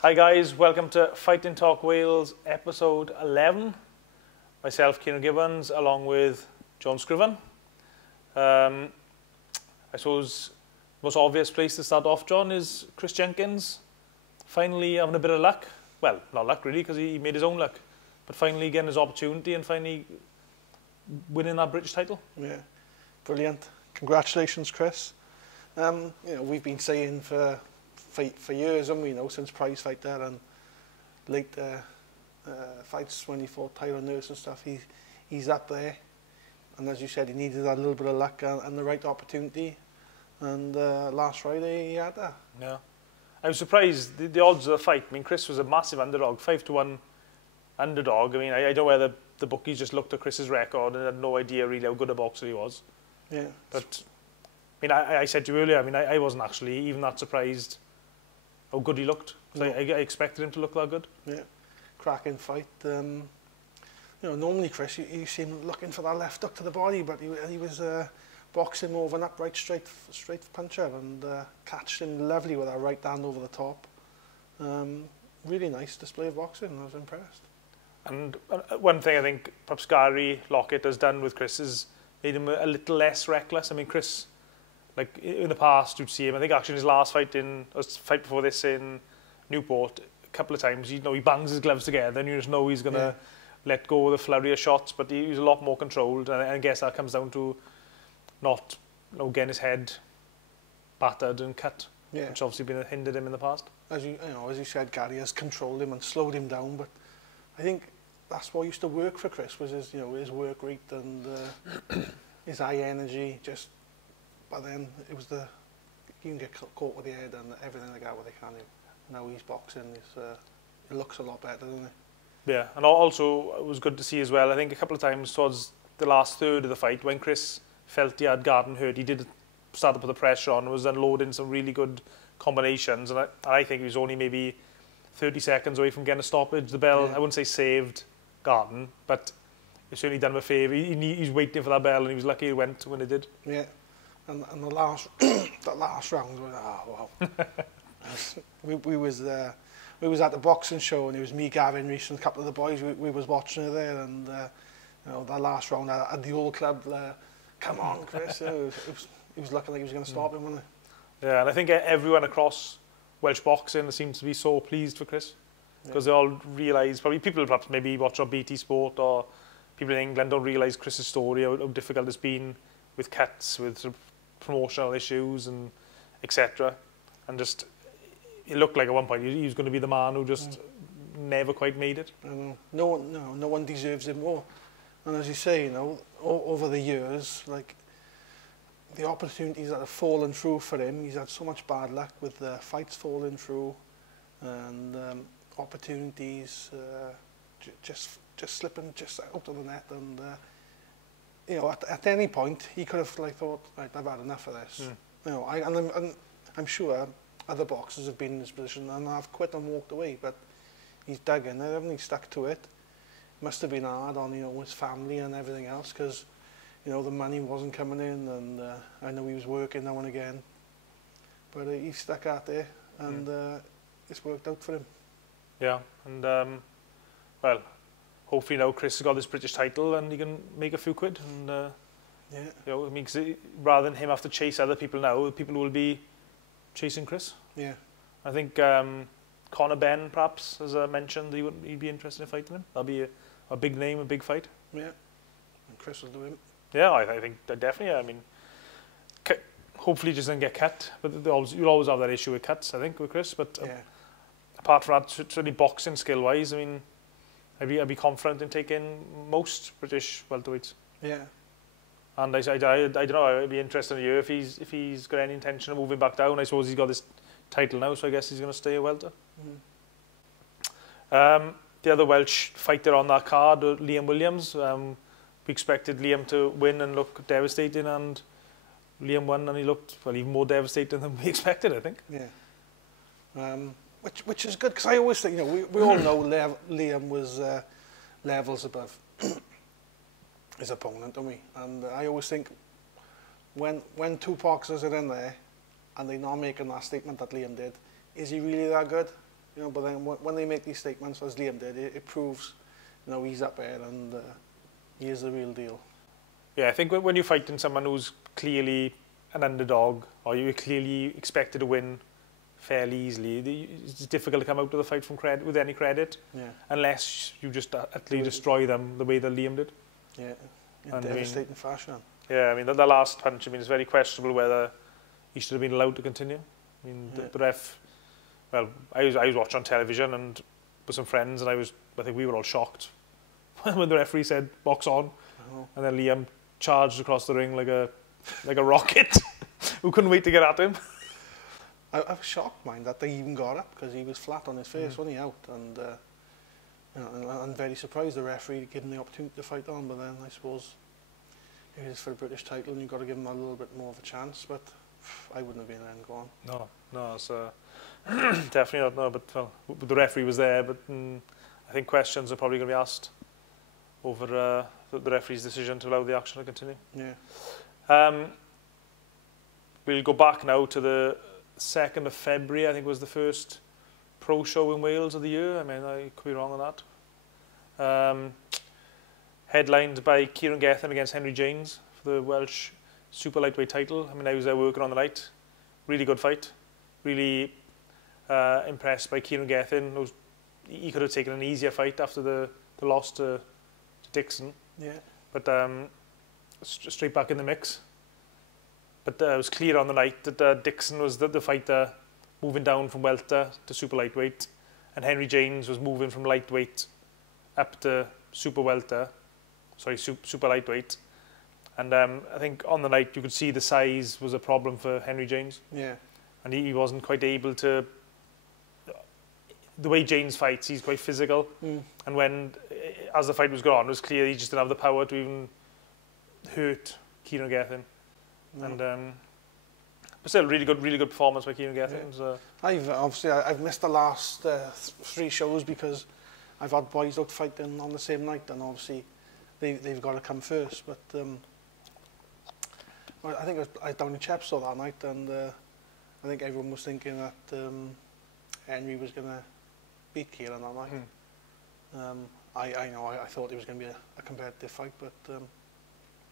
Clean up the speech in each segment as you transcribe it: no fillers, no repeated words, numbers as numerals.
Hi guys, welcome to Fighting Talk Wales episode 11. Myself, Ciaran Gibbons, along with John Scriven. I suppose the most obvious place to start off, John, is Chris Jenkins finally having a bit of luck. Well, not luck really, because he made his own luck, but finally getting his opportunity and finally winning that British title. Yeah, brilliant. Congratulations, Chris. You know, we've been saying for years, haven't we, since Prize Fighter and late fights when he fought Tyrone Nurse and stuff, he's up there. And as you said, he needed that little bit of luck and the right opportunity. And last Friday, he had that. Yeah. I was surprised, the odds of the fight. I mean, Chris was a massive underdog, 5-1 underdog. I mean, I don't know whether the bookies just looked at Chris's record and had no idea really how good a boxer he was. Yeah. But, I mean, I said to you earlier, I mean, I wasn't actually even that surprised how good he looked. No. I expected him to look that good. Yeah, cracking fight. You know, normally, Chris, you see him looking for that left hook to the body, but he was boxing over an upright straight puncher and catched him lovely with that right hand over the top. Really nice display of boxing. I was impressed. And one thing I think perhaps Gary Lockett has done with Chris is made him a little less reckless. I mean, Chris, like in the past, you'd see him. I think actually in his last fight fight before this in Newport, a couple of times, he bangs his gloves together, and you just know he's going to let go of the flurry of shots. But he's a lot more controlled, and I guess that comes down to not getting his head battered and cut, which obviously hindered him in the past. As you said, Gary has controlled him and slowed him down, but I think that's what used to work for Chris was his work rate and his high energy. But then it was you can get caught with the head and everything like that with the can. Now he's boxing, it looks a lot better, doesn't it? Yeah, and also it was good to see as well. I think a couple of times towards the last third of the fight, when Chris felt he had Garden hurt, he did start to put the pressure on and was unloading some really good combinations. And I think he was only maybe 30 seconds away from getting a stoppage. The bell, I wouldn't say saved Garden, but it certainly done him a favour. He's waiting for that bell, and he was lucky it went when it did. Yeah. And the last that last round, oh wow! we was at the boxing show, and it was me, Gavin, Reese, and a couple of the boys. We was watching it there, and that last round at the old club. Come on, Chris! It was looking like he was going to stop him, wasn't it? Yeah, and I think everyone across Welsh boxing seems to be so pleased for Chris because they all realise, probably people perhaps maybe watch on BT Sport or people in England don't realise Chris's story, how difficult it's been with cuts, with sort of promotional issues and etc. And just it looked like at one point he was going to be the man who just never quite made it. I know. No one deserves it more. And as you say, over the years, like the opportunities that have fallen through for him, he's had so much bad luck with the fights falling through, and opportunities just slipping just out of the net. And at any point he could have thought, right, I've had enough of this. And I'm sure other boxers have been in this position and have quit and walked away, but he's dug in there, haven't he? Stuck to it. Must have been hard on his family and everything else, because the money wasn't coming in, and I know he was working now and again, but he stuck at there, and it's worked out for him. Yeah, and well, hopefully now Chris has got this British title and he can make a few quid. And I mean, 'cause rather than him have to chase other people now, people will be chasing Chris. Yeah, I think Conor Benn perhaps, as I mentioned, he'd be interested in fighting him. That'll be a big name, a big fight. Yeah, and Chris will do him. Yeah, I think that definitely. I mean, hopefully he just doesn't get cut, but you'll always have that issue with cuts, I think, with Chris. But apart from that, certainly boxing skill-wise, I mean, I'd be confident in taking most British welterweights. Yeah. And I don't know, I'd be interested in you if he's got any intention of moving back down. I suppose he's got this title now, so I guess he's going to stay a welter. The other Welsh fighter on that card, Liam Williams. We expected Liam to win and look devastating, and Liam won and he looked, well, even more devastating than we expected, I think. Yeah. Which is good, because I always think, we all know Liam was levels above his opponent, don't we? And I always think when two boxers are in there and they're not making that statement that Liam did, is he really that good? you know, but then when they make these statements, as Liam did, it proves, you know, he's up there and he is the real deal. Yeah, I think when you're fighting someone who's clearly an underdog, or you're clearly expected to win fairly easily, it's difficult to come out of the fight with any credit, unless you just utterly destroy them the way that Liam did. Yeah, in devastating fashion. Yeah, I mean, the last punch, I mean, it's very questionable whether he should have been allowed to continue. I mean, the ref, well, I was watching on television and with some friends, and I think we were all shocked when the referee said, box on, and then Liam charged across the ring like a rocket, who couldn't wait to get at him. I was shocked, mind, that they even got up, because he was flat on his face when he out, and you know, and I'm very surprised the referee gave him the opportunity to fight on, but then I suppose if it is for a British title and you've got to give him a little bit more of a chance, but I wouldn't have been there and gone. No, it's definitely not, no, but well, the referee was there, but I think questions are probably going to be asked over the referee's decision to allow the action to continue. Yeah. We'll go back now to the 2nd of February, I think was the first pro show in Wales of the year. I mean, I could be wrong on that. Headlined by Ciaran against Henry James for the Welsh super lightweight title. I mean, I was there working on the night. Really good fight. Really impressed by Ciaran. He could have taken an easier fight after the loss to Dixon. Yeah. But straight back in the mix. But it was clear on the night that Dixon was the fighter moving down from welter to super lightweight, and Henry James was moving from lightweight up to super lightweight. And I think on the night you could see the size was a problem for Henry James. Yeah. And he wasn't quite able to. The way James fights, he's quite physical. And when, as the fight was going on, it was clear he just didn't have the power to even hurt Ciaran. And but still, really good performance by Ciaran. So. I've missed the last 3 shows because I've had boys out fighting on the same night, and obviously they've got to come first. But I think I was down in Chepstow that night, and I think everyone was thinking that Henry was going to beat Ciaran that night. I thought it was going to be a competitive fight, but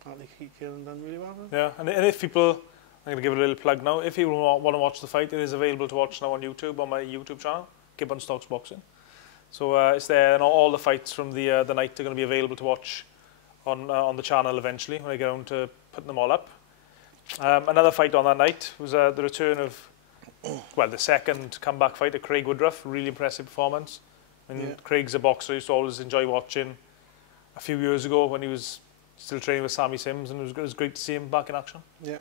apparently Ciaran done really well. Yeah, and if people, I'm going to give it a little plug now, if you want to watch the fight, it is available to watch now on YouTube, on my YouTube channel, Gibbons Talks Boxing. So it's there, and all the fights from the night are going to be available to watch on the channel eventually, when I get around to putting them all up. Another fight on that night was the return of, well, the second comeback fight of Craig Woodruff. Really impressive performance. And Craig's a boxer I used to always enjoy watching. A few years ago when he was still training with Sammy Sims, and it was great to see him back in action. Yeah.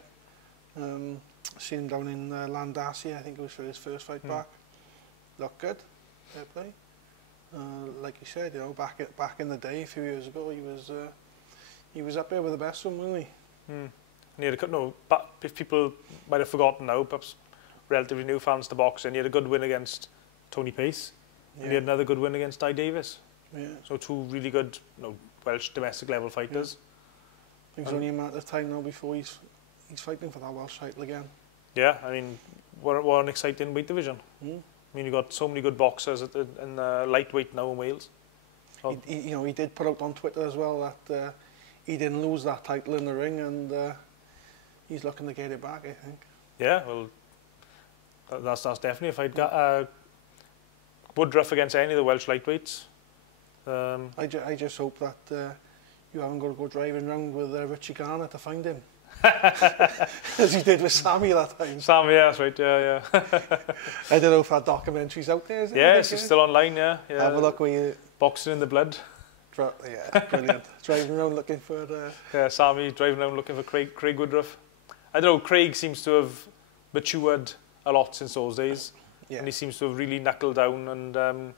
Seen him down in Landassi, I think it was for his first fight back. Looked good, fair play. Like you said, you know, back in the day, a few years ago, he was up there with the best of them, wasn't he? And he had but if people might have forgotten now, perhaps relatively new fans to boxing, he had a good win against Tony Pace, and he had another good win against Di Davis. Yeah. So 2 really good, Welsh domestic level fighters. I think it's only a matter of time now before he's fighting for that Welsh title again. Yeah, I mean, what an exciting weight division. I mean, you've got so many good boxers in lightweight now in Wales. So he did put out on Twitter as well that he didn't lose that title in the ring, and he's looking to get it back, I think. Yeah, well, that's definitely a fight. Woodruff against any of the Welsh lightweights. I just hope that you haven't got to go driving around with Richie Garner to find him. As you did with Sammy that time. Sammy, yeah, that's right, yeah. I don't know if that documentary's out there, is it? Yeah, it's still online, yeah. Have a look where you... Boxing in the Blood. Yeah, brilliant. Driving around looking for... Yeah, Sammy driving around looking for Craig Woodruff. I don't know, Craig seems to have matured a lot since those days. Yeah. And he seems to have really knuckled down, and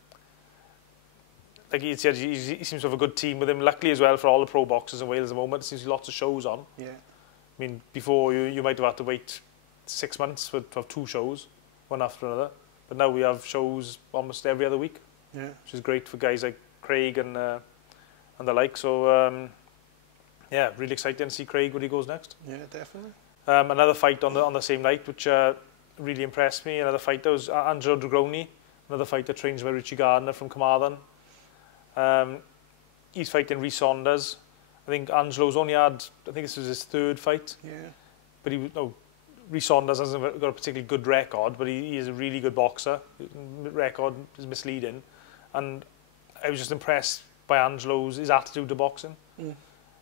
like he said, he seems to have a good team with him. Luckily as well for all the pro boxers in Wales at the moment, there seems to be lots of shows on. Yeah. I mean, before you might have had to wait 6 months to have 2 shows, one after another. But now we have shows almost every other week. Yeah. Which is great for guys like Craig and the like. So yeah, really exciting to see Craig where he goes next. Yeah, definitely. Another fight on the same night, which really impressed me. Another fighter was Angelo Dragoni another fighter trained by Richie Gardner from Carmarthen. He's fighting Rhys Saunders. I think Angelo's only had, I think this was his 3rd fight. Yeah. But Rhys Saunders hasn't got a particularly good record, but he is a really good boxer. Record is misleading. And I was just impressed by his attitude to boxing. I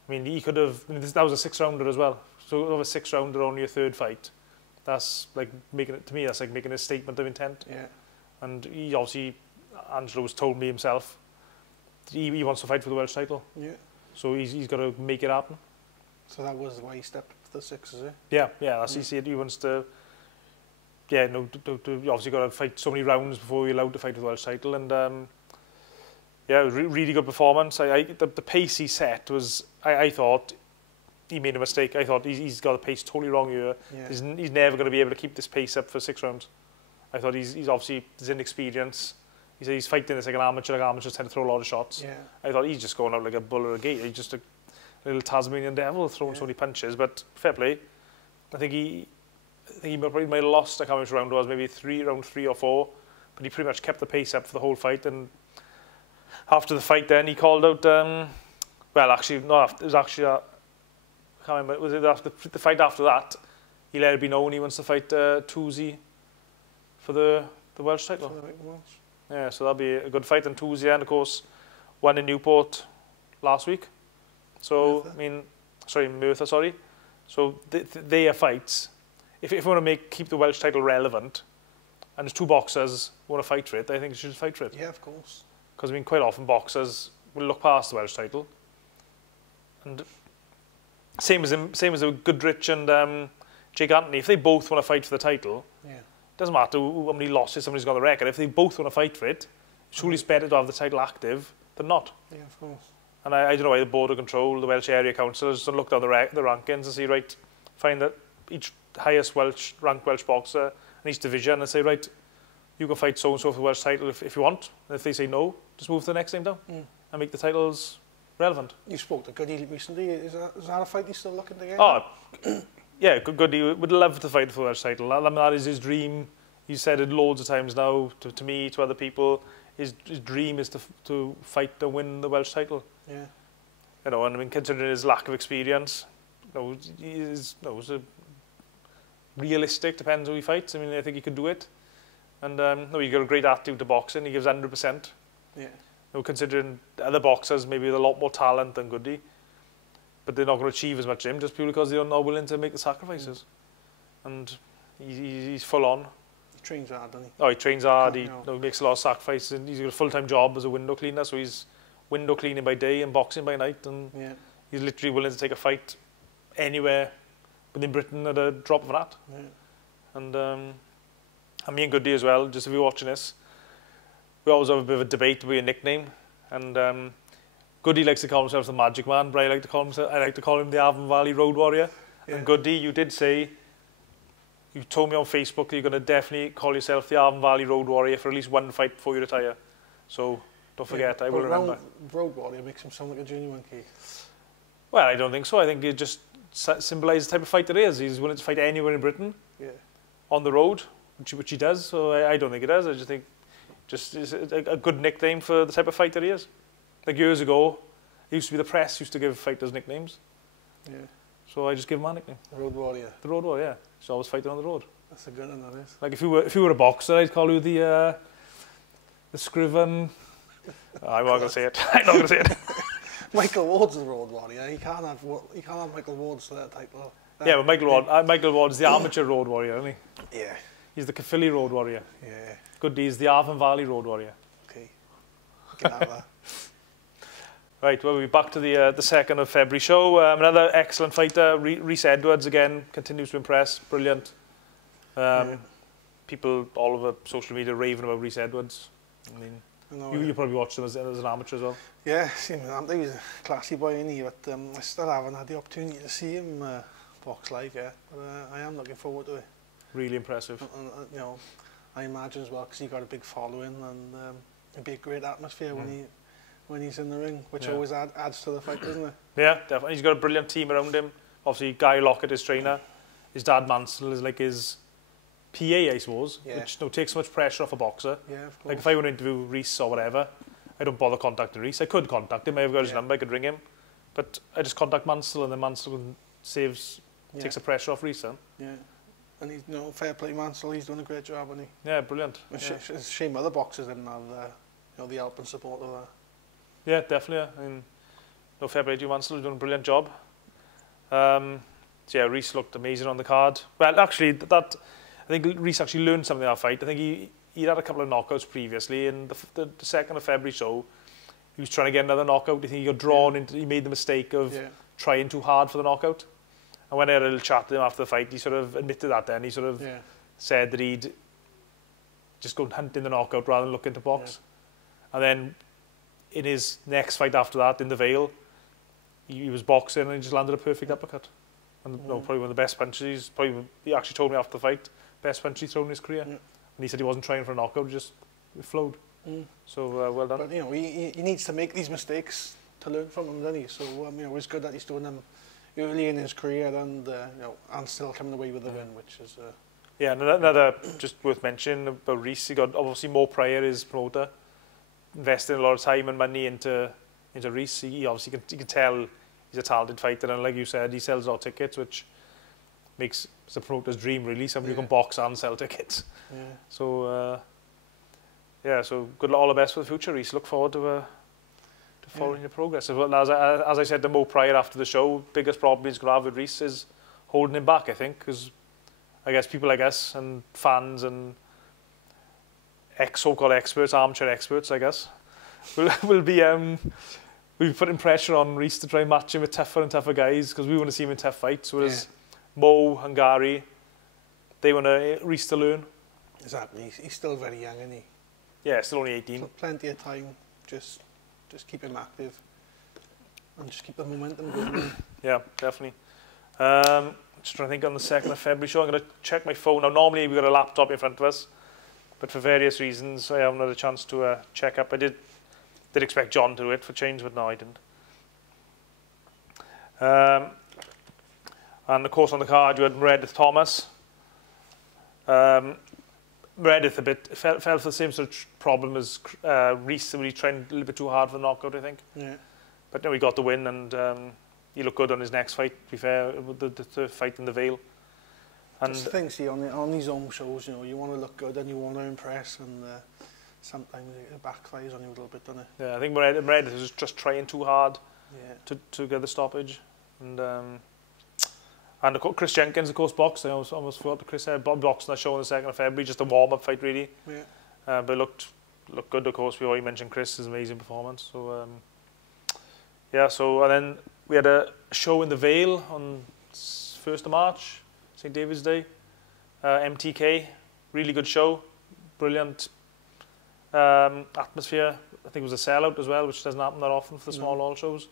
mean, he could have, that was a 6-rounder as well. So over a 6-rounder, only a 3rd fight. That's like making it, to me, that's like making a statement of intent. Yeah. And he obviously, Angelo's told me himself, he wants to fight for the Welsh title. Yeah. So he's got to make it happen. So that was why he stepped up to the 6, is it? Yeah, that's he said. He wants to, you obviously got to fight so many rounds before you're allowed to fight for the Welsh title. And yeah, it was really good performance. The pace he set was, I thought, he made a mistake. I thought he's got the pace totally wrong here. Yeah. He's never going to be able to keep this pace up for 6 rounds. I thought he's obviously his inexperience. He's fighting this like an amateur. Like amateurs tend to throw a lot of shots. Yeah. I thought he's just going out like a bull or a gate. He's just a little Tasmanian devil throwing so many punches. But fair play. I think he probably might have lost. I can't remember which round it was. Maybe round 3 or 4. But he pretty much kept the pace up for the whole fight. And after the fight, then he called out. Well, actually, not after. It was actually. I can't remember. Was it after the fight after that? He let it be known he wants to fight Tuesday for the Welsh title. For the Welsh. Yeah, so that'll be a good fight on Tuesday, and of course, one in Newport last week. So Merthyr, sorry. So they are fights. If we want to keep the Welsh title relevant, and there's 2 boxers who want to fight for it, I think you should fight for it. Yeah, of course. Because quite often boxers will look past the Welsh title. And same as Goodrich and Jake Anthony, if they both want to fight for the title. Yeah. Doesn't matter how many losses somebody's got on the record. If they both want to fight for it, surely it's better to have the title active than not. Yeah, of course. And I don't know why the Board of Control, the Welsh Area Council, has looked down the rankings and say, right, find that each highest ranked Welsh boxer in each division and say, right, you can fight so-and-so for the Welsh title if you want. And if they say no, just move to the next name down and make the titles relevant. You spoke to Goody recently. Is that a fight he's still looking to get? Oh, yeah, Goody would love to fight for the Welsh title. I mean, that is his dream. He's said it loads of times now to me, to other people. His dream is to fight and win the Welsh title. Yeah. And I mean, considering his lack of experience, he's realistic, depends who he fights. I mean, I think he could do it. And he's got a great attitude to boxing. He gives 100%. Yeah. Considering other boxers, maybe with a lot more talent than Goody, but they're not going to achieve as much as him just purely because they're not willing to make the sacrifices. And he's full on. He trains hard, doesn't he? Oh, he trains hard. He makes a lot of sacrifices. And he's got a full-time job as a window cleaner, so he's window cleaning by day and boxing by night. And he's literally willing to take a fight anywhere within Britain at a drop of a hat. Yeah. And me and Goody as well, just if you're watching this, we always have a bit of a debate about your nickname. And Goody likes to call himself the Magic Man, but I like to call him the Avon Valley Road Warrior. Yeah. And Goody, you did say, you told me on Facebook that you're going to definitely call yourself the Avon Valley Road Warrior for at least 1 fight before you retire. So don't forget, I will remember. Road Warrior makes him sound like a genuine key. Well, I don't think so. I think it just symbolises the type of fighter he is. He's willing to fight anywhere in Britain, on the road, which he does. So I don't think it does. I just think it's a good nickname for the type of fighter he is. Like years ago, it used to be the press used to give fighters nicknames. Yeah. So I just give him a nickname. The Road Warrior. The Road Warrior, yeah. He's always fighting on the road. That's a good one, that is. Like if you were a boxer, I'd call you the Scriven. I'm not going to say it. I'm not going to say it. Michael Ward's the Road Warrior. He can't have Michael Ward's title. Yeah, but Michael Ward's the amateur Road Warrior, isn't he? Yeah. He's the Caerphilly Road Warrior. Yeah. Goodie's the Avon Valley Road Warrior. Okay. You can have that. Right, well, we'll be back to the 2nd of February show. Another excellent fighter, Rhys Edwards, again, continues to impress. Brilliant. People all over social media raving about Rhys Edwards. I mean, you probably watched him as an amateur as well. Yeah, seen him. He was a classy boy, isn't he? But I still haven't had the opportunity to see him box live yet. But I am looking forward to it. Really impressive. And I imagine as well, because he got a big following, and it'd be a great atmosphere when he's in the ring, which always adds to the fight, doesn't it? Yeah, definitely. He's got a brilliant team around him. Obviously, Guy Lockett, his trainer. His dad, Mansell, is like his PA, I suppose, Yeah. which takes so much pressure off a boxer. Yeah, of course. Like if I want to interview Reece or whatever, I don't bother contacting Reece. I could contact him. I've got his number. I could ring him, but I just contact Mansell, and then Mansell takes the pressure off Reece. Then. Yeah, and he's fair play Mansell. He's done a great job, hasn't he? Yeah, brilliant. It's a shame other boxers didn't have the help and support of that. Yeah, definitely. I mean, no fair play to Mansell. He's done a brilliant job. So yeah, Reece looked amazing on the card. Well, actually, I think Reece actually learned something in that fight. I think he had a couple of knockouts previously, and the 2nd of February show, he was trying to get another knockout. I think he got drawn into. He made the mistake of trying too hard for the knockout. And when I had a little chat with him after the fight, he sort of admitted that. Then he sort of said that he'd just go hunting the knockout rather than looking to box. And then in his next fight after that, in the Vale, he was boxing and he just landed a perfect uppercut. And probably one of the best punches. He actually told me after the fight, best punch he's thrown in his career. And he said he wasn't trying for a knockout, just it flowed. So well done. But he needs to make these mistakes to learn from them, doesn't he? So it's good that he's doing them early in his career, and and still coming away with the win, which is. Yeah, and another just worth mentioning about Reece. He got obviously more prior his promoter, investing a lot of time and money into Reece. He obviously you can tell he's a talented fighter, and like you said, he sells a lot of tickets, which makes the promoter's dream really. Somebody who can box and sell tickets. Yeah. So so good luck, all the best for the future, Reece. Look forward to following your progress. As I said to Mo prior after the show, biggest problem he's going to have with Reece is holding him back, I think, because I guess people like us and fans and so-called experts, armchair experts, I guess, will be putting pressure on Reece to try and match him with tougher and tougher guys, because we want to see him in tough fights, whereas Mo and Gary, they want Reece to learn. Exactly. He's still very young, isn't he? Yeah, still only 18. So plenty of time. Just keep him active and just keep the momentum going. Yeah, definitely. Just trying to think on the 2nd of February show. I'm going to check my phone. Now, normally we've got a laptop in front of us, but for various reasons, I haven't had a chance to check up. I did expect John to do it for change, but no, I didn't. And of course, on the card, you had Meredith Thomas. Meredith fell for the same sort of problem as Reece, when he trained a little bit too hard for the knockout, I think. Yeah. But no, he got the win, and he looked good on his next fight, to be fair, the fight in the Vale. And that's the thing, see, on these home shows, you want to look good and you want to impress, and sometimes it backfires on you a little bit, doesn't it? Yeah, I think Meredith was just trying too hard to get the stoppage. And Chris Jenkins, of course, boxed. I almost forgot to Chris said boxed on that show on the 2nd of February, just a warm-up fight, really. Yeah. But looked good, of course. We already mentioned Chris's amazing performance. So, and then we had a show in the Vale on 1st of March, St. David's Day. MTK, really good show. Brilliant atmosphere. I think it was a sellout as well, which doesn't happen that often for the small hall shows.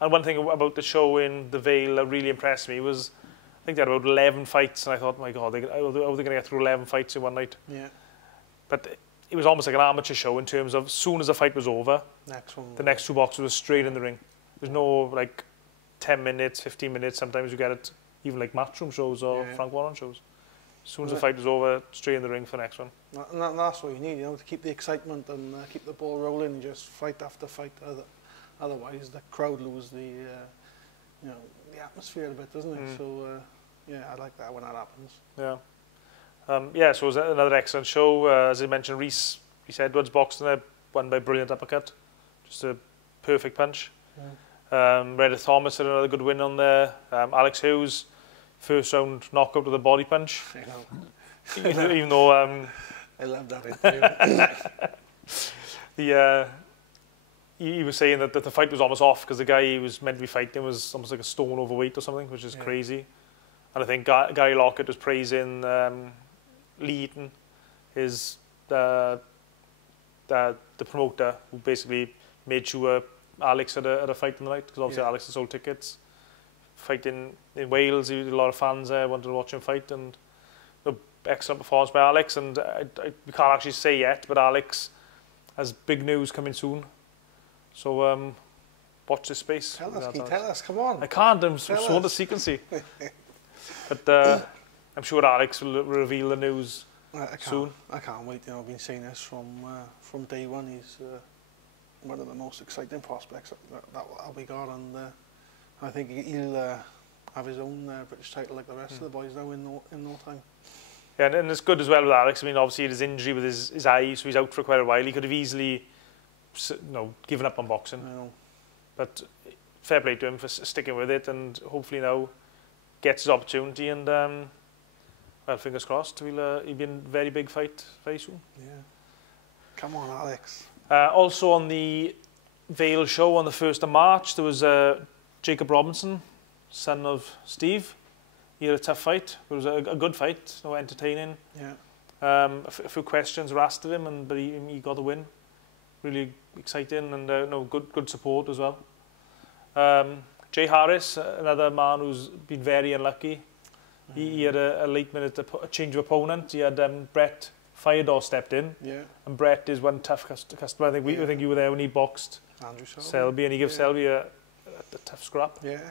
And one thing about the show in the Vale that really impressed me was, I think they had about 11 fights, and I thought, my God, how are they going to get through 11 fights in one night? Yeah. But it was almost like an amateur show in terms of, as soon as the fight was over, the next two boxers were straight in the ring. There's no, 10 minutes, 15 minutes, sometimes you get it, even like Matchroom shows or Frank Warren shows. As soon as the fight was over, straight in the ring for the next one. And that's what you need, to keep the excitement and keep the ball rolling, just fight after fight. Otherwise, the crowd lose the atmosphere a bit, doesn't it? So, I like that when that happens. Yeah. So it was another excellent show. As I mentioned, Reece Edwards boxed in there, won by a brilliant uppercut. Just a perfect punch. Meredith Thomas had another good win on there. Alex Hughes, first round knockout with a body punch. Even though... I love that interview. He was saying that the fight was almost off because the guy he was meant to be fighting was almost like a stone overweight or something, which is crazy. And I think Gary Lockett was praising Lee Eaton, the promoter, who basically made sure Alex had a fight in the night, because obviously Alex had sold tickets. Fighting in Wales, he had a lot of fans there wanted to watch him fight, and excellent performance by Alex. And we can't actually say yet, but Alex has big news coming soon. So watch this space. Tell us, come on. I can't, I'm so the secrecy. But I'm sure Alex will reveal the news soon. I can't wait. You know, I've been saying this from day one. He's one of the most exciting prospects that we got, and I think he'll have his own British title like the rest of the boys now in no time. Yeah, and it's good as well with Alex. I mean, obviously he had his injury with his eye, so he's out for quite a while. He could have easily, given up on boxing. But fair play to him for sticking with it, and hopefully now gets his opportunity. And well, fingers crossed, he'll be in a very big fight very soon. Yeah, come on, Alex. Also on the Vale show on the 1st of March, there was Jacob Robinson, son of Steve. He had a tough fight. It was a good fight, entertaining. Yeah. A few questions were asked of him, but he got the win. Really exciting, and good support as well. Jay Harris, another man who's been very unlucky. He had a late minute change of opponent. He had Brett Firedor stepped in, and Brett is one tough customer. I think you were there when he boxed Andrew Selby, and he gave Selby a tough scrap. Yeah.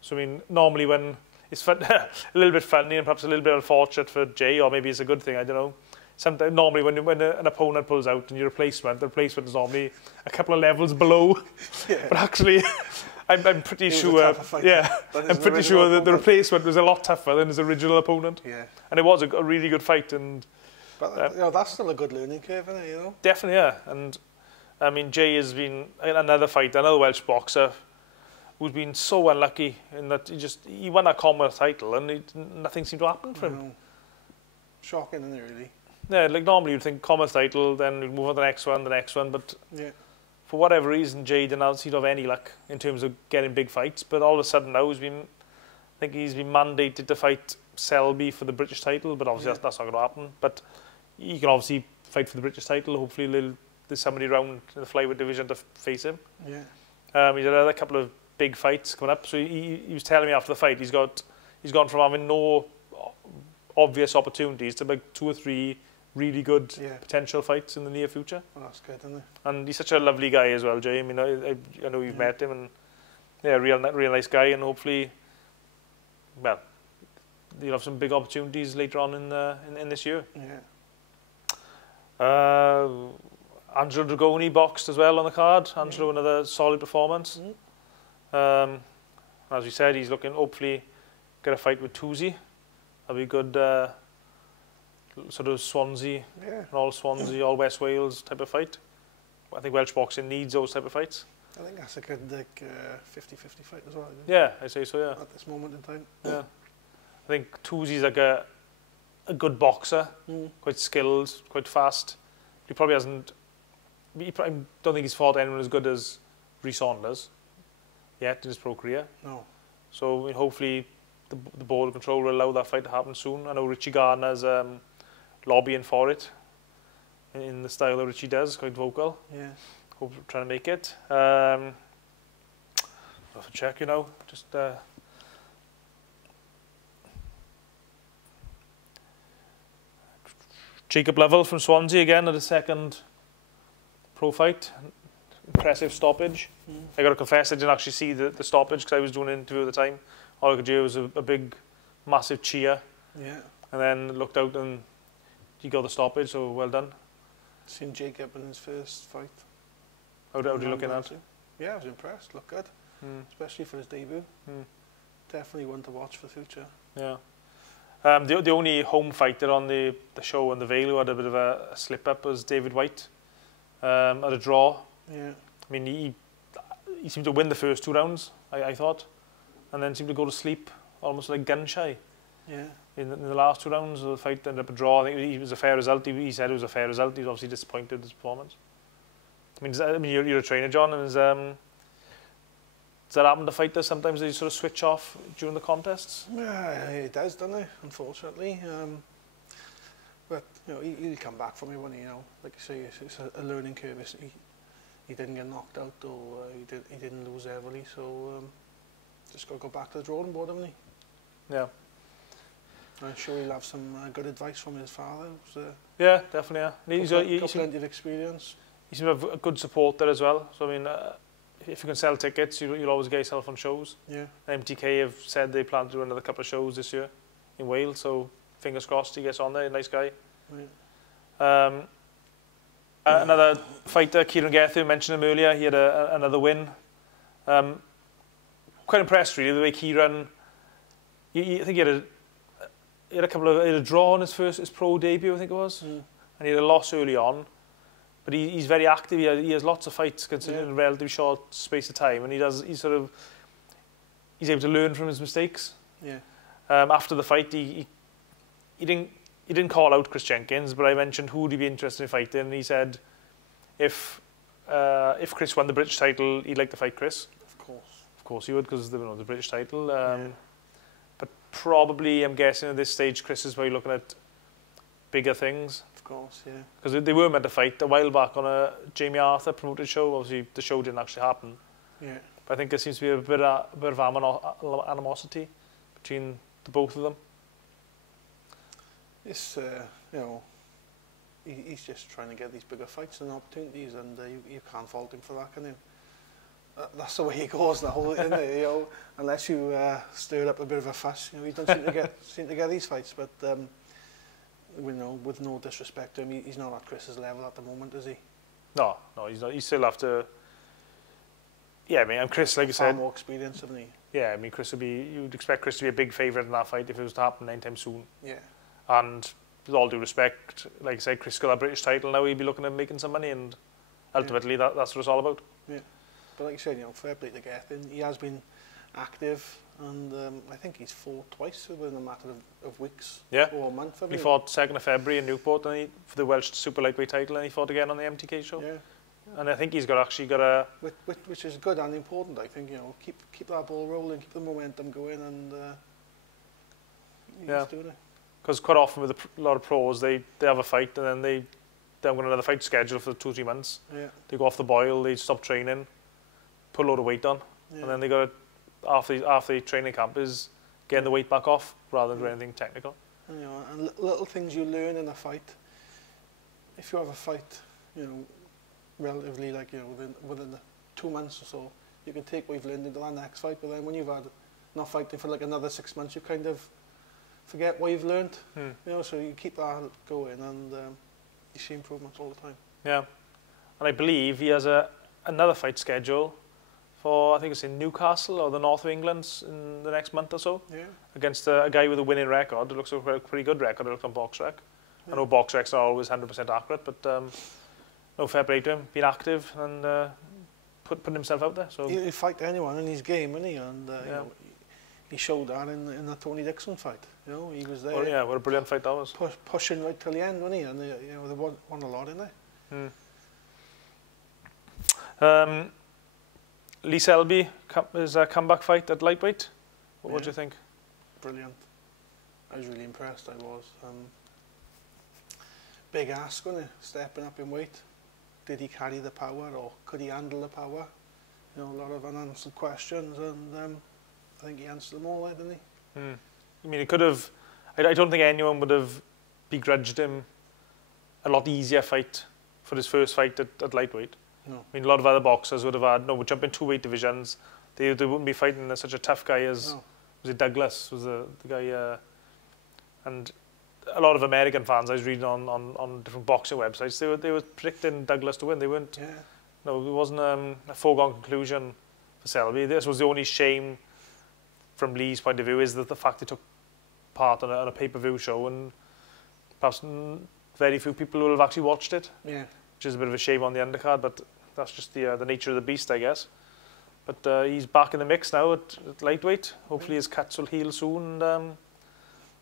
So I mean, normally when it's fun, a little bit funny and perhaps a little bit unfortunate for Jay, or maybe it's a good thing, I don't know. Sometimes, normally when an opponent pulls out and your replacement, the replacement is normally a couple of levels below. But actually, I'm pretty sure, I'm pretty sure that the replacement was a lot tougher than his original opponent. Yeah. And it was a really good fight. But that's still a good learning curve, isn't it? Definitely, yeah. And I mean, Jay has been another Welsh boxer who's been so unlucky in that he won that Commonwealth title and nothing seemed to happen for him. Shocking, isn't it, really? Yeah, like normally you'd think Commonwealth title, then you'd move on to the next one, but for whatever reason, Jay didn't seem to have any luck in terms of getting big fights, but all of a sudden now he's been mandated to fight Selby for the British title, but obviously that's not going to happen. But he can obviously fight for the British title. Hopefully there's somebody around in the flyweight division to face him. Yeah. He's had a couple of big fights coming up. So he was telling me after the fight he's gone from having no obvious opportunities to like 2 or 3 really good potential fights in the near future. Well, that's good, isn't it? And he's such a lovely guy as well, Jay. I mean, I know you've met him, and real nice guy, and hopefully, well, you'll have some big opportunities later on in this year. Yeah. Angelo Dragoni boxed as well on the card. Angelo, another solid performance. As we said, he's looking hopefully get a fight with Tuzi. That'll be good. Sort of Swansea, all West Wales type of fight. I think Welsh boxing needs those type of fights. I think that's a good 50-50 fight as well. Yeah, I'd say so, yeah. At this moment in time. Yeah. I think Tuzi's like a good boxer, quite skilled, quite fast. He probably hasn't... I don't think he's fought anyone as good as Rhys Saunders yet in his pro career. No. So hopefully the board of control will allow that fight to happen soon. I know Richie Gardner's lobbying for it in the style that Richie does, quite vocal. Yeah. Hope trying to make it. I'll have to check, just... Jacob Lovell from Swansea again at a second pro fight. Impressive stoppage. I got to confess I didn't actually see the stoppage because I was doing an interview at the time. All I could do was a big, massive cheer. Yeah. And then looked out and he got the stoppage, so well done. Seen Jacob in his first fight. How are you looking at? Yeah, I was impressed. Looked good. Especially for his debut. Definitely one to watch for the future. Yeah. The only home fighter on the show on the Vale who had a bit of a slip-up was David White. At a draw. Yeah. I mean, he seemed to win the first 2 rounds, I thought, and then seemed to go to sleep almost like gun-shy. Yeah. In the last 2 rounds of the fight, ended up a draw. I think it was a fair result. He said it was a fair result. He was obviously disappointed with his performance. I mean, you're a trainer, John, and does that happen to fighters? Sometimes they sort of switch off during the contests? Yeah, it does, doesn't it? Unfortunately. But he'll come back from it when like you say, it's a learning curve. He didn't get knocked out, or he didn't lose heavily. So just got to go back to the drawing board, haven't he? Yeah. I'm sure he'll have some good advice from his father. Yeah, definitely. Yeah. He's got plenty of experience. He seems to have a good support there as well. So I mean, if you can sell tickets, you'll always get yourself on shows. Yeah. MTK have said they plan to do another couple of shows this year in Wales. So fingers crossed he gets on there. Nice guy. Right. Another fighter, Ciaran Gethu, mentioned him earlier. He had another win. Quite impressed really the way Ciaran. I think he had a draw on his pro debut, I think it was, and he had a loss early on. But he's very active. He has lots of fights considering a relatively short space of time, and he's able to learn from his mistakes. Yeah. After the fight, he didn't call out Chris Jenkins, but I mentioned who would he be interested in fighting, and he said if Chris won the British title, he'd like to fight Chris. Of course he would, because the British title. But probably, I'm guessing at this stage, Chris is probably looking at bigger things. Of course, yeah. Because they were meant to fight a while back on a Jamie Arthur promoted show. Obviously, the show didn't actually happen. Yeah. But I think there seems to be a bit of animosity between the both of them. It's, he's just trying to get these bigger fights and opportunities, and you can't fault him for that, can you? That's the way he goes now, isn't it? Unless you stir up a bit of a fuss. He doesn't seem to get these fights, but with no disrespect to him, he's not at Chris's level at the moment, is he? No, he's not. He still have to. Yeah, I mean, and Chris, like you said, more experience, hasn't he? Yeah, I mean, you'd expect Chris to be a big favourite in that fight if it was to happen anytime soon. Yeah. And with all due respect, like I said, Chris got a British title now. He'd be looking at making some money, and ultimately that's what it's all about. Yeah. But like you said, fair play to Gethin. He has been active, and I think he's fought twice within a matter of weeks or a month. He fought 2nd of February in Newport for the Welsh super lightweight title, and he fought again on the MTK show. Yeah. And I think he's actually got a... Which is good and important, I think. Keep that ball rolling, keep the momentum going, and he's doing it. Because quite often with a lot of pros, they have a fight, and then they've got another fight scheduled for 2 or 3 months. Yeah. They go off the boil, they stop training, put a load of weight on, and then they got to, after the training camp is getting the weight back off rather than doing anything technical. And little things you learn in a fight. If you have a fight, relatively within the 2 months or so, you can take what you've learned into that next fight. But then when you've had not fighting for another 6 months, you kind of forget what you've learned. So you keep that going, and you see improvements all the time. Yeah, and I believe he has another fight schedule for, I think it's in Newcastle or the north of England in the next month or so. Yeah. Against a guy with a winning record. It looks like a pretty good record. It looks on BoxRec. Yeah. I know BoxRec's not always 100% accurate, but no, fair play to him. Being active and putting himself out there. So he'll fight anyone in his game, isn't he? And he showed that in the Tony Dixon fight. He was there. Well, yeah, what a brilliant fight that was. Pushing right till the end, wasn't he? And they won a lot in there. Lee Selby, his comeback fight at lightweight. What do you think? Brilliant. I was really impressed. I was. Big ask, wasn't it? Stepping up in weight. Did he carry the power, or could he handle the power? A lot of unanswered questions, and I think he answered them all, didn't he? I mean, he could have. I don't think anyone would have begrudged him a lot easier fight for his first fight at lightweight. No. I mean, a lot of other boxers would have had, we'll jump in 2 weight divisions. They wouldn't be fighting such a tough guy as, was it Douglas, was the guy, and a lot of American fans I was reading on different boxing websites, they were predicting Douglas to win. They weren't, no, it wasn't a foregone conclusion for Selby. This was the only shame from Lee's point of view, is that the fact he took part on a pay-per-view show, and perhaps very few people will have actually watched it. Yeah. Which is a bit of a shame on the undercard, but that's just the nature of the beast, I guess. But he's back in the mix now at lightweight. Hopefully his cuts will heal soon. And,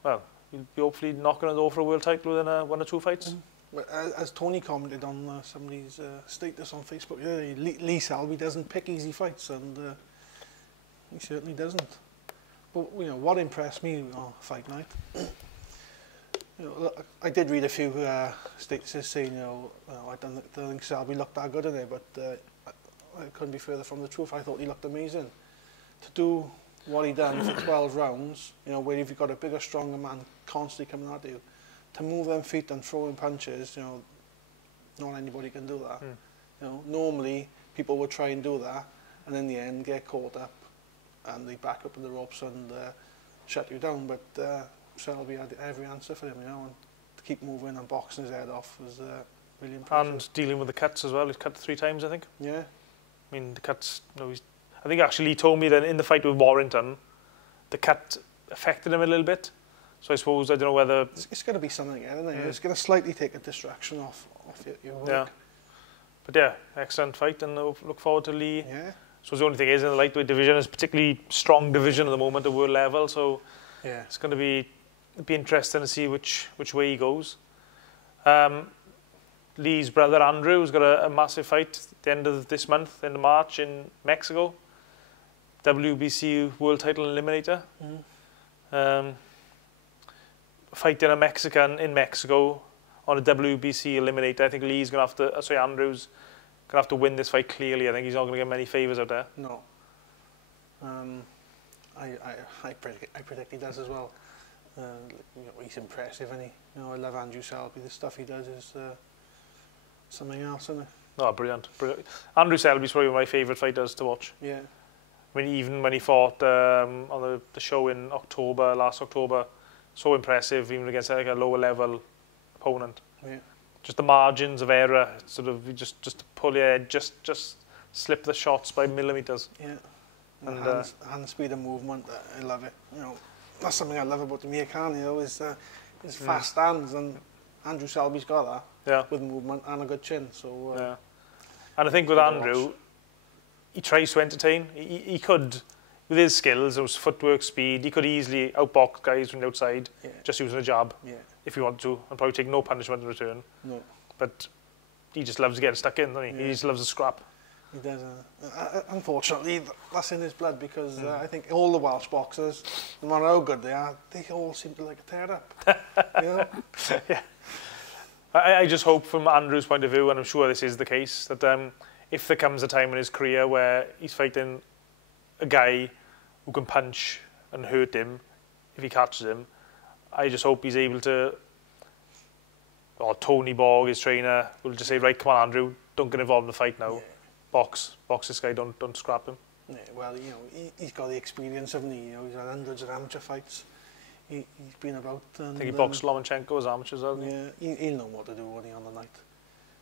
well, he'll be hopefully knocking on the door for a world title within 1 or 2 fights. But as Tony commented on somebody's status on Facebook, Lee Selby doesn't pick easy fights, and he certainly doesn't. But what impressed me on fight night. I did read a few statuses saying, I don't think Selby looked that good in it, but I couldn't be further from the truth. I thought he looked amazing. To do what he done for 12 rounds, where if you've got a bigger, stronger man constantly coming at you, to move them feet and throwing punches, not anybody can do that. Normally people would try and do that, and in the end get caught up, and they back up in the ropes and shut you down. But Selby had every answer for him, you know, and to keep moving and boxing his head off was really impressive. And dealing with the cuts as well. He's cut 3 times, I think. Yeah. I mean, the cuts, you know, I think actually he told me that in the fight with Warrington, the cut affected him a little bit. So I suppose, I don't know whether... It's going to be something again, isn't it? It's going to slightly take a distraction off your work. Yeah. But yeah, excellent fight, and look forward to Lee. Yeah. So the only thing is, in the lightweight division, is a particularly strong division at the moment at world level, so yeah, it's going to be interesting to see which way he goes. Lee's brother Andrew's got a massive fight at the end of this month, end of March, in Mexico. WBC World Title Eliminator. Fighting a Mexican in Mexico on a WBC Eliminator. I think Lee's going to have to, Andrew's going to have to win this fight clearly. I think he's not going to get many favours out there. No. I predict he does as well. You know, he's impressive, isn't he? You know, I love Andrew Selby. The stuff he does is something else, isn't it? Oh, brilliant. Andrew Selby's probably one of my favourite fighters to watch. Yeah. I mean, even when he fought on the show in last October, so impressive, even against like a lower level opponent. Yeah. Just the margins of error, sort of just to pull your head, just slip the shots by millimetres. Yeah. And hand speed and movement, I love it. You know, that's something I love about the American, you know, is his fast hands, and Andrew Selby's got that. Yeah. With movement and a good chin. So. Yeah. And I think with Andrew, he tries to entertain. He could, with his skills, his footwork, speed, he could easily outbox guys from the outside, just using a jab, if he wanted to, and probably take no punishment in return. No. But he just loves getting stuck in, doesn't he? He just loves a scrap. He does. Unfortunately, that's in his blood, because I think all the Welsh boxers, no matter how good they are, they all seem to like a tear up. You know? Yeah. I just hope, from Andrew's point of view, and I'm sure this is the case, that if there comes a time in his career where he's fighting a guy who can punch and hurt him, if he catches him, I just hope he's able to, or Tony Borg, his trainer, will just say, right, come on, Andrew, don't get involved in the fight now. Box this guy, don't scrap him. Yeah, well, you know, he's got the experience, hasn't he? You know, he's had hundreds of amateur fights. He's been about. And, I think he boxed Lomachenko as amateurs, hasn't he? Yeah, he'll know what to do when he's on the night,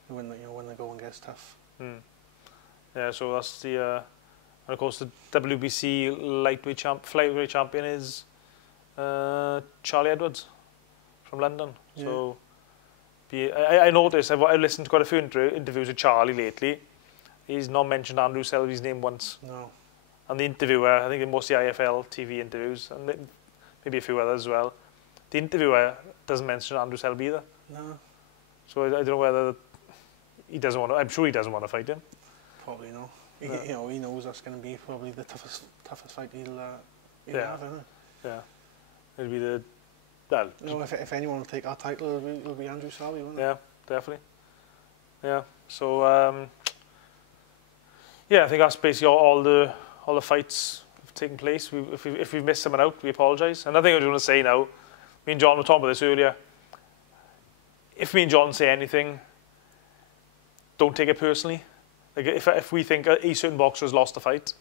when the going gets tough. Yeah, so that's the, and of course the WBC flyweight champion is Charlie Edwards from London. Yeah. So I noticed, I've listened to quite a few interviews with Charlie lately. He's not mentioned Andrew Selby's name once. No. And the interviewer, I think in most of the IFL TV interviews, and maybe a few others as well, the interviewer doesn't mention Andrew Selby either. No. So I don't know whether he doesn't want to, I'm sure he doesn't want to fight him. Probably no. Yeah. You know, he knows that's going to be probably the toughest fight he'll have, isn't it? Yeah. It'll be the, well... You know, if anyone will take our title, it'll be Andrew Selby, won't it? Yeah, definitely. Yeah, so... yeah, I think that's basically all the fights have taken place. If we've missed someone out, we apologise. Another thing I was going to say now, me and John were talking about this earlier. If me and John say anything, don't take it personally. Like if we think a certain boxer has lost a fight,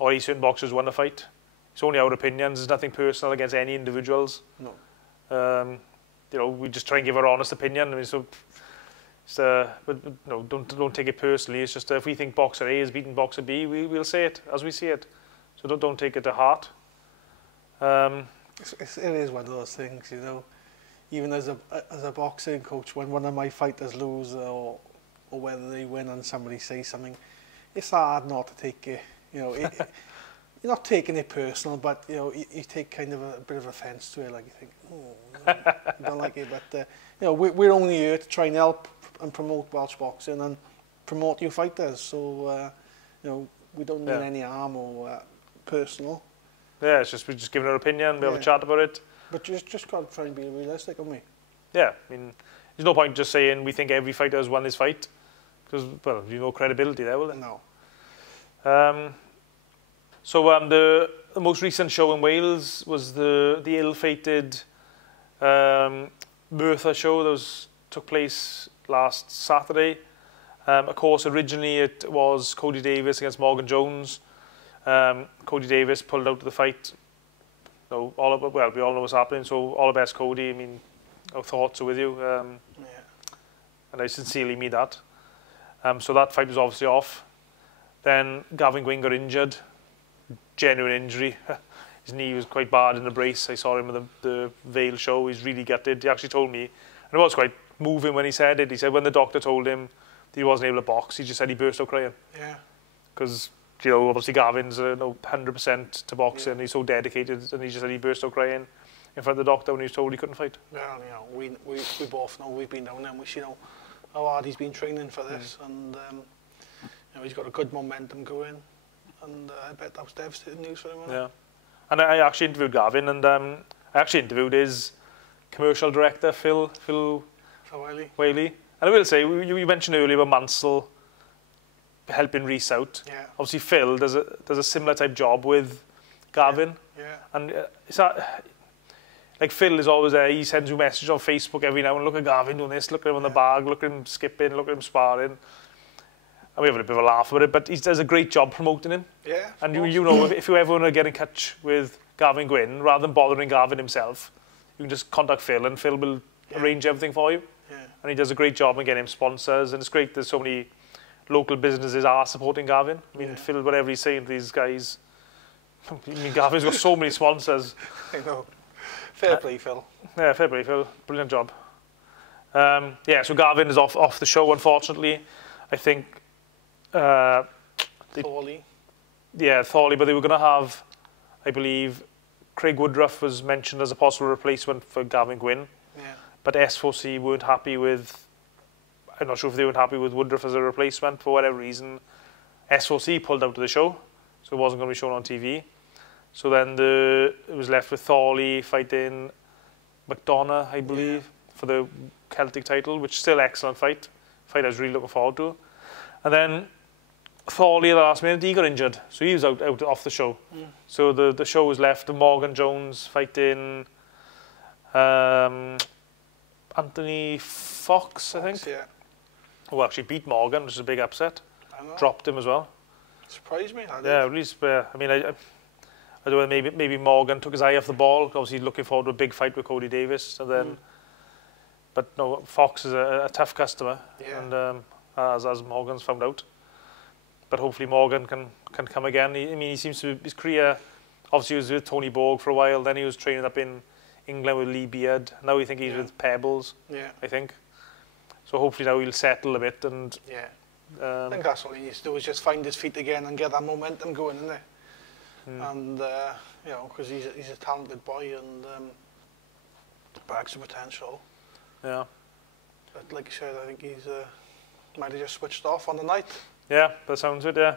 or a certain boxer has won a fight, it's only our opinions. There's nothing personal against any individuals. No. You know, we just try and give our honest opinion. I mean, so. But no, don't take it personally. It's just if we think boxer A is beating boxer B, we'll say it as we see it. So don't take it to heart. It is one of those things, you know. Even as a boxing coach, when one of my fighters lose or whether they win and somebody says something, it's hard not to take it. You know, you're not taking it personal, but you know, you take kind of a bit of offence to it. Like you think, oh, you don't like it, but you know, we're only here to try and help and promote Welsh boxing and promote your fighters. So you know, we don't mean any harm or personal. Yeah, it's just we're just giving our opinion. We have a chat about it. But just got to try and be realistic, haven't we? Yeah, I mean, there's no point just saying we think every fighter has won his fight, because well, you know, credibility there, will it? No. So the most recent show in Wales was the ill-fated Merthyr show that took place last Saturday. Of course, originally it was Cody Davis against Morgan Jones. Cody Davis pulled out of the fight no, well, we all know what's happening. So all the best, Cody. I mean, our thoughts are with you, and I sincerely mean that. So that fight was obviously off. Then Gavin Gwynn got injured, genuine injury. His knee was quite bad in the brace. I saw him at the Vale show. He's really gutted. He actually told me, and it was quite moving when he said it. He said when the doctor told him that he wasn't able to box, he just said he burst out crying. Yeah. Because, you know, obviously Gavin's 100% to boxing. Yeah. He's so dedicated, and he just said he burst out crying in front of the doctor when he was told he couldn't fight. Well, you know, we both know, we've been down there and we see, you know, how hard he's been training for this, and you know, he's got a good momentum going, and I bet that was devastating news for him. Yeah, and I actually interviewed Gavin, and I actually interviewed his commercial director, Phil Whaley. And I will say, you mentioned earlier about Mansell helping Reece out. Yeah. Obviously, Phil does a similar type job with Gavin. Yeah. And it's that, like, Phil is always there. He sends you messages on Facebook every now and look at Gavin doing this, look at him on the bag, look at him skipping, look at him sparring. And we have a bit of a laugh about it, but he does a great job promoting him. Yeah. And you know, if you ever want to get in touch with Gavin Gwynn, rather than bothering Gavin himself, you can just contact Phil, and Phil will arrange everything for you. Yeah. And he does a great job in getting him sponsors, and it's great that so many local businesses are supporting Gavin. I mean, Phil, whatever he's saying to these guys, I mean, Gavin's got so many sponsors. I know. Fair play, Phil. Yeah, fair play, Phil. Brilliant job. Yeah, so Gavin is off the show, unfortunately. I think... Thorley. Yeah, Thorley, but they were going to have, I believe, Craig Woodruff was mentioned as a possible replacement for Gavin Gwynn. Yeah. But S4C weren't happy with... I'm not sure if they weren't happy with Woodruff as a replacement for whatever reason. S4C pulled out of the show, so it wasn't going to be shown on TV. So then it was left with Thorley fighting McDonough, I believe, for the Celtic title, which is still an excellent fight. Fight I was really looking forward to. And then Thorley at the last minute, he got injured, so he was out off the show. So the show was left with Morgan Jones fighting Anthony Fox, I think. Yeah. Who actually beat Morgan, which is a big upset. Dropped him as well. Surprised me. Yeah, at least, I mean, I don't know, maybe Morgan took his eye off the ball. Obviously, looking forward to a big fight with Cody Davis. And then, but no, Fox is a tough customer, and as Morgan's found out. But hopefully Morgan can come again. He seems to, his career, obviously he was with Tony Borg for a while. Then he was training up in England with Lee Beard. Now we think he's with Pebbles. Yeah, I think. So hopefully now he'll settle a bit and. Yeah. I think that's all he needs to do is just find his feet again and get that momentum going, isn't it? And you know, because he's a talented boy and bags of potential. Yeah. But like you said, I think he's might have just switched off on the night. Yeah, that sounds it. Yeah.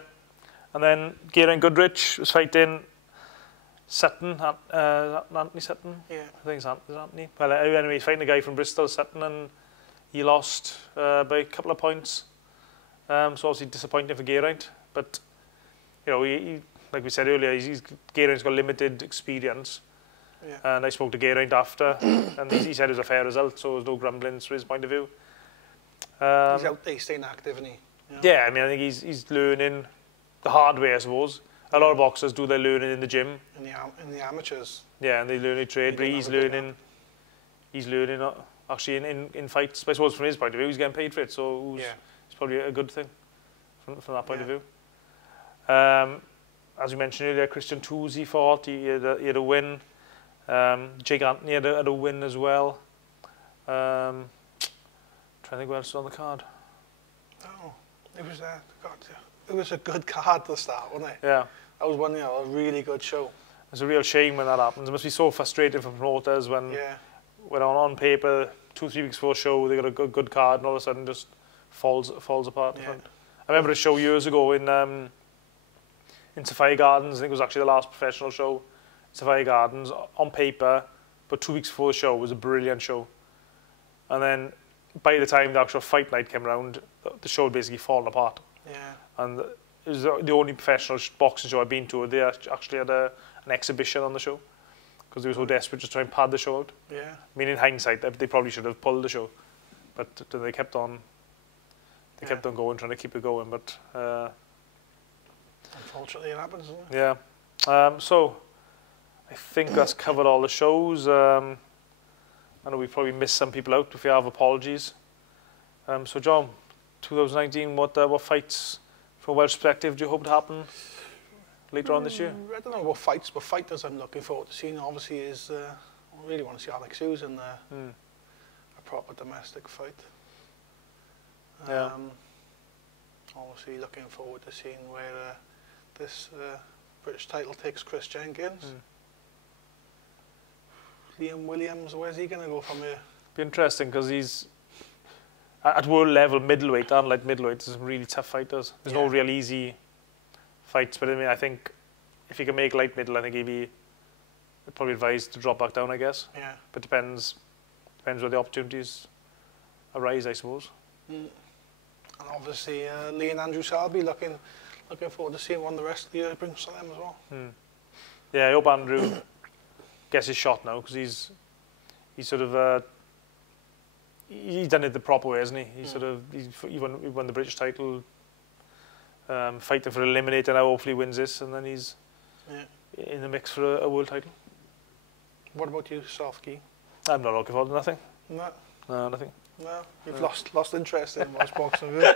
And then Ciaran Goodrich was fighting Sutton. Anthony Sutton. Yeah. I think it's Anthony. Well, anyway, he's fighting a guy from Bristol, Sutton, and he lost by a couple of points. So obviously disappointing for Geraint, but you know, he like we said earlier, Geraint's got limited experience. Yeah. And I spoke to Geraint after, and he said it was a fair result, so there's no grumblings from his point of view. He's out there staying active, isn't he? Yeah, I mean, I think he's learning the hard way, I suppose. A lot of boxers do their learning in the gym. In the amateurs. Yeah, and they learn a trade, but he's learning actually in fights. I suppose from his point of view, he's getting paid for it, so it's probably a good thing from that point of view. As you mentioned earlier, Christian Toosey fought. He had a win. Jake Anthony had a win as well. Trying to think what else was on the card. Oh, it was a good card to start, wasn't it? Yeah. That was one, a really good show. It's a real shame when that happens. It must be so frustrating for promoters when on paper 2-3 weeks before a show they got a good card and all of a sudden just falls apart. Yeah. I remember a show years ago in Sophia Gardens. I think it was actually the last professional show. Sophia Gardens on paper, but 2 weeks before the show was a brilliant show. And then by the time the actual fight night came around, the show had basically fallen apart. Yeah. And it was the only professional boxing show I've been to. They actually had an exhibition on the show because they were so desperate to try and pad the show out. Yeah. I mean, in hindsight, they probably should have pulled the show, but they kept on. They kept on going, trying to keep it going, but. Unfortunately, it happens, doesn't it? Yeah. So, I think that's covered all the shows. I know we probably missed some people out. If we have, apologies. So John, 2019, what fights from a Welsh perspective do you hope to happen later on this year? I don't know about fights, but fighters I'm looking forward to seeing obviously is, I really want to see Alex Hughes in there. A proper domestic fight. Yeah. Obviously looking forward to seeing where this British title takes Chris Jenkins. Liam Williams, where's he going to go from here? Be interesting because he's at world level middleweight, and like middleweight, there's some really tough fighters. There's no real easy fights, but I mean, I think if he can make light middle, I think he'd probably advised to drop back down, I guess. Yeah. But depends where the opportunities arise, I suppose. And obviously, Lee and Andrew Selby looking forward to seeing one the rest of the year brings to them as well. Yeah, I hope Andrew gets his shot now because he's sort of he's done it the proper way, hasn't he? He won the British title, fighting for Eliminator now. Hopefully wins this, and then he's in the mix for a world title. What about you, Sofky? I'm not looking forward to nothing. No, nothing. No, you've lost interest in Welsh boxing, really.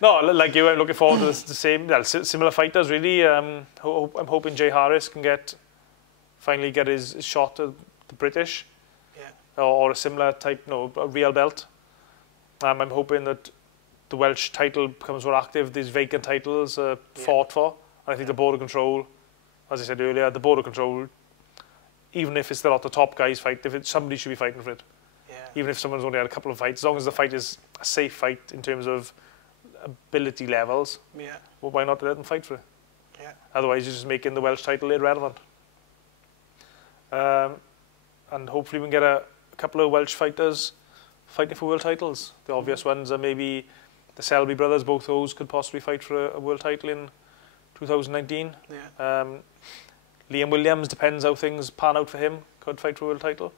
No, like you, I'm looking forward to the same, similar fighters. Really, I'm hoping Jay Harris can finally get his shot at the British, or a similar type, a real belt. I'm hoping that the Welsh title becomes more active. These vacant titles are fought for. And I think the border control, as I said earlier, the border control, even if it's not the top guys fight, somebody should be fighting for it. Even if someone's only had a couple of fights, as long as the fight is a safe fight in terms of ability levels, well, why not let them fight for it? Otherwise, you're just making the Welsh title irrelevant. And hopefully we can get a couple of Welsh fighters fighting for world titles. The obvious ones are maybe the Selby brothers. Both those could possibly fight for a world title in 2019. Liam Williams, depends how things pan out for him, could fight for a world title.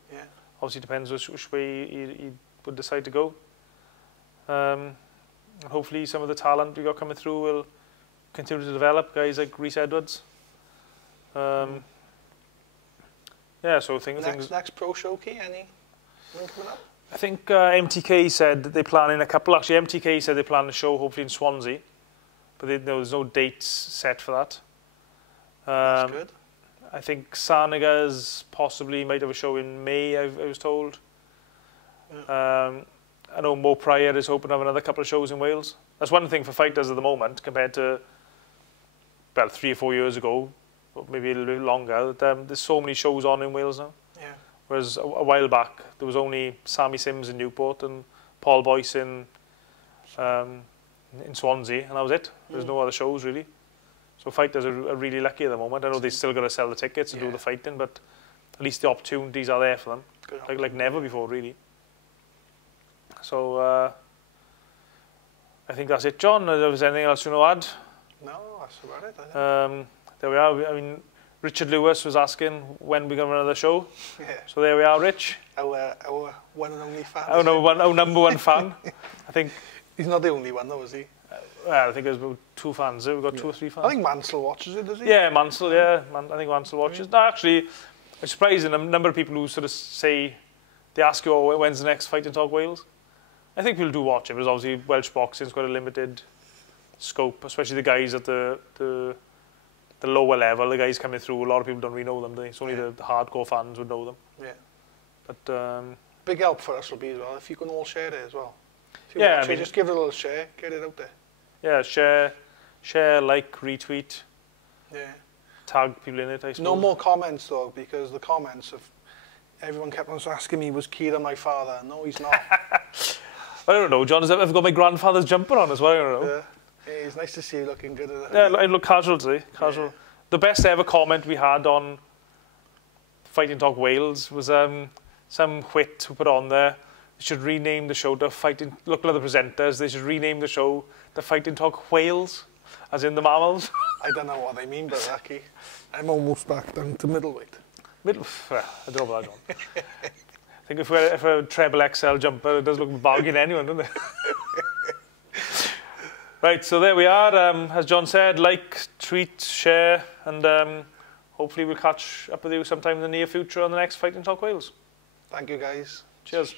Obviously depends which way he would decide to go. And hopefully some of the talent we got coming through will continue to develop, guys like Rhys Edwards. So things... Next pro show, Key, any coming up? I think MTK said that they're planning a couple. Actually, MTK said they plan a show hopefully in Swansea, but there's no dates set for that. That's good. I think Sanagas possibly might have a show in May, I was told. I know Mo Pryor is hoping to have another couple of shows in Wales. That's one thing for fighters at the moment compared to, 3 or 4 years ago, or maybe a little bit longer. There's so many shows on in Wales now. Whereas a while back, there was only Sammy Sims in Newport and Paul Boyce in Swansea, and that was it. There's no other shows, really. So fighters are really lucky at the moment. I know they still got to sell the tickets and do the fighting, but at least the opportunities are there for them, like never before, really. So I think that's it, John. Is there anything else you want to add? No, that's about it, I think. There we are. I mean, Richard Lewis was asking when we're going to run another show. So there we are, Rich. Our one and only fan. Our number one fan. I think he's not the only one, though, is he? Well, I think there's about 2 fans. We've got 2 or 3 fans. I think Mansell watches it, does he? Yeah, Mansell, I think Mansell watches. No, actually, it's surprising a number of people who sort of say, they ask you, oh, when's the next Fight and Talk Wales? I think people do watch it, because obviously Welsh boxing's got a limited scope, especially the guys at the lower level, the guys coming through. A lot of people don't really know them, do they? It's only the hardcore fans would know them. But big help for us will be as well if you can all share it as well. If you watch it, just give it a little share, get it out there. Yeah, share, like, retweet. Tag people in it, I suppose. No more comments though, because the comments of everyone kept on asking me, was Ciaran my father? No, he's not. I don't know, John. I've got my grandfather's jumper on as well. I don't know. Yeah, it's nice to see you looking good. I look casual today. Casual. The best ever comment we had on Fight and Talk Wales was some whit who put on there. They should rename the show to Fighting. Look at the presenters. They should rename the show to Fight and Talk Whales, as in the mammals. I don't know what they mean by that, Keith. I'm almost back down to middleweight. I don't know about that, John. I think if we're a treble XL jumper, it does look bargain anyone, doesn't it? Right, so there we are. As John said, like, tweet, share, and hopefully we'll catch up with you sometime in the near future on the next Fighting Talk Wales. Thank you, guys. Cheers.